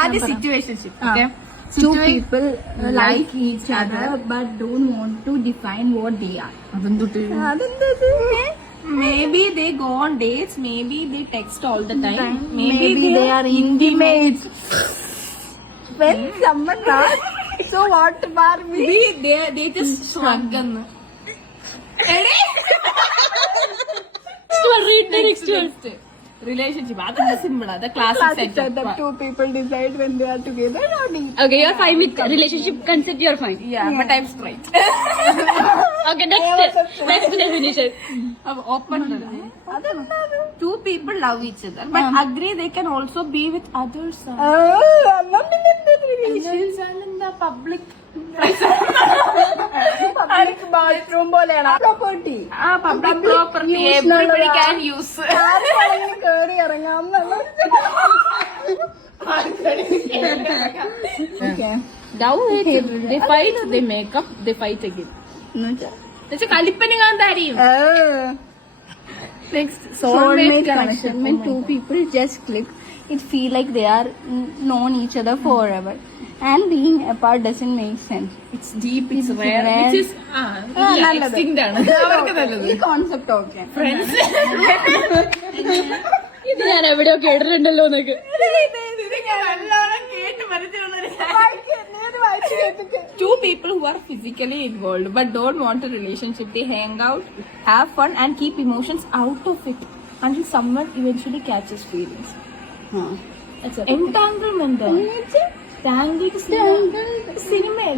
ആദ്യം situationship. Two people like each other but don't want to define what they are. Maybe they go on dates, maybe they text all the time, Maybe they are intimate. When someone asks, so what are we? they just shrug and read the next one. relationship. That's simple. The classic setup. The two people decide when they are together or not. Okay, you're fine with relationship concept, you're fine. Yeah, but I'm straight. Okay, next definition. Open. Two people love each other, but agree they can also be with others. Relations and in the public bathroom പോലെയാണ് property. public property. Everybody can use. കേറി ഇറങ്ങാം. Down it. They fight, they make up, they fight again. എന്നുവെച്ചാ കലിപ്പനി കാന്താരിയും. Next, soulmate connection. When two people just click, it feel like they are known each other forever. And being apart doesn't make sense. It's deep, it's rare. Which is extinct ആണ്. അവർക്ക് നല്ലത്. ഈ concept okay. Friends. ഇത് ഞാൻ എവിടെയോ കേട്ടിട്ടുണ്ടല്ലോ എന്നൊക്കെ. Two people who are physically involved but don't want a relationship. They hang out, have fun, and keep emotions out of it until someone eventually catches feelings. That's it. Entanglement. Tangled cinema.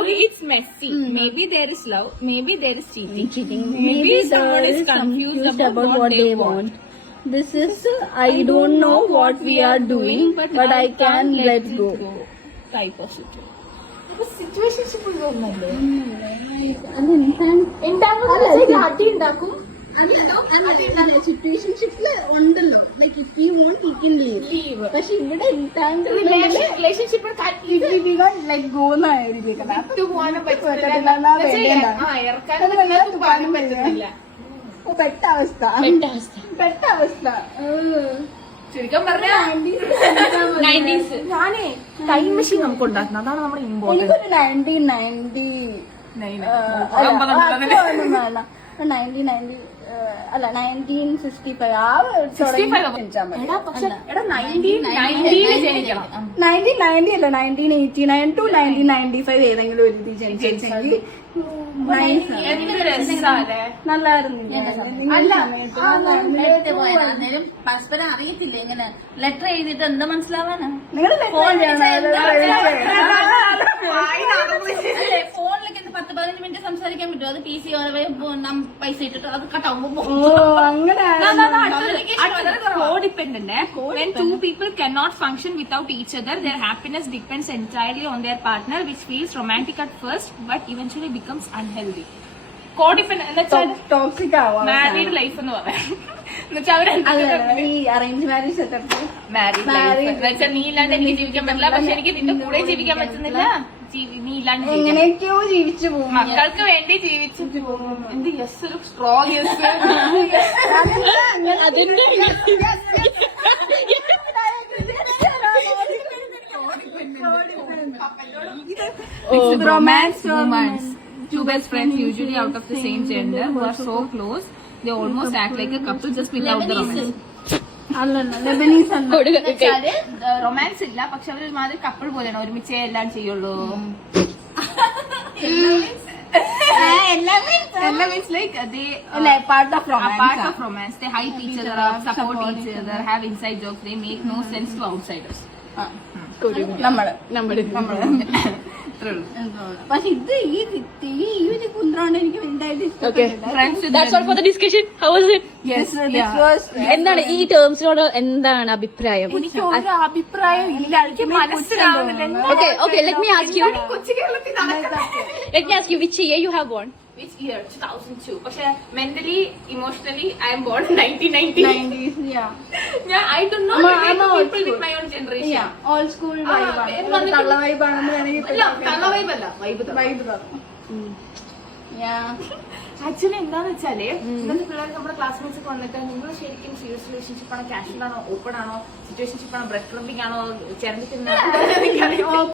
Okay, it's messy. Maybe there is love. Maybe there is cheating. Maybe someone is confused about what they want. This is I don't know what we are doing, but I can let go. Type of situation. Situationship ഉള്ളതല്ലേ? സിറ്റുവേഷൻഷിപ്പില് ഉണ്ടല്ലോ, like if you won't you can leave. പക്ഷെ ഇവിടെ relationship like go എന്നായിരിക്കും. പെട്ട അവസ്ഥ. ചുരുക്കം പറഞ്ഞ 90s. ഞാനേ ടൈം മെഷീൻ നമുക്ക് ഉണ്ടാക്കണം, അതാണ് നമ്മുടെ ഇമ്പോർട്ടൻറ്റ്. എനിക്കൊരു 1990 അല്ല 1965 ആ 1990 അല്ല 1989 to 1995 ഏതെങ്കിലും ഒരു ഇത് ജനിച്ചെങ്കിൽ നല്ലായിരുന്നു. പരസ്പരം അറിയത്തില്ല, ഇങ്ങനെ ലെറ്റർ എഴുതിട്ട് എന്താ മനസ്സിലാവാനാ? ഫോണിലേക്ക് 10-15 മിനിറ്റ് സംസാരിക്കാൻ പറ്റും. അത് PC പൈസ ഇട്ടിട്ട് അത് കട്ടാവുമ്പോ codependent. When two people cannot function without each other, their happiness depends entirely on their partner, which feels romantic at first but eventually becomes unhealthy. Codependent toxic ആവാം. മാരീഡ് ലൈഫ് എന്ന് പറയാം. എന്നുവെച്ചാൽ ഈ arrange marriage setup. Married life എന്നുവെച്ചാൽ നീ ഇല്ലാണ്ട് എനിക്ക് ജീവിക്കാൻ പറ്റില്ല, പക്ഷെ എനിക്ക് നിന്റെ കൂടെ ജീവിക്കാൻ പറ്റുന്നില്ല. നീ ഇല്ലാണ്ട് എങ്ങനെയൊക്കെയോ ജീവിച്ചു പോകും. മക്കൾക്ക് വേണ്ടി ജീവിച്ചു പോകും. എന്ത് യെസ്, ഒരു strong yes. Romance. Two best friends, usually out of the same gender, who are so close they almost act like a couple just without the romance. Romance ഇല്ല, പക്ഷെ അവർ ഒരുമാതിരി കപ്പിൾ പോലെയാണ്, ഒരുമിച്ചേ എല്ലാം ചെയ്യുള്ളൂ. എല്ലാം means like they part of romance. They hype each other up, support each other, have inside jokes. They make no sense to outsiders. നമ്മള് പക്ഷെ ഇത് ഈ ഒരു കുന്ത്രോണ്ട് എനിക്ക് വലുതായിട്ട് ഇഷ്ടപ്പെട്ടില്ല. എന്താണ് ഈ ടേംസിനോട് എന്താണ് അഭിപ്രായം? എനിക്ക് ഒരു അഭിപ്രായം ഇല്ല, എനിക്ക് മനസ്സിലാവുന്നില്ല. Okay, let me ask you which year you have born? Which year? 2002. പക്ഷെ mentally, emotionally, I am born 1990s. Yeah, I don't know people with my own generation. Old school vibe. കള്ള vibe ആണെന്ന് വേണമെങ്കിൽ. അല്ല, കള്ള vibe അല്ല, vibe. Yeah. Actually എന്താന്ന് വെച്ചാല് ഇന്നത്തെ പിള്ളേർ നമ്മുടെ ക്ലാസ്മേറ്റ്സ് ഒക്കെ വന്നിട്ട് നിങ്ങൾ ശരിക്കും സീരിയസ് റിലേഷൻഷിപ്പ് ആണോ, കാഷ്വൽ ആണോ, ഓപ്പൺ ആണോ, സിറ്റുവേഷൻഷിപ്പ് ആണോ, ബ്രെഡ് ക്ലമ്പിംഗ് ആണോ, ചിരണ്ടി തിന്നാണോ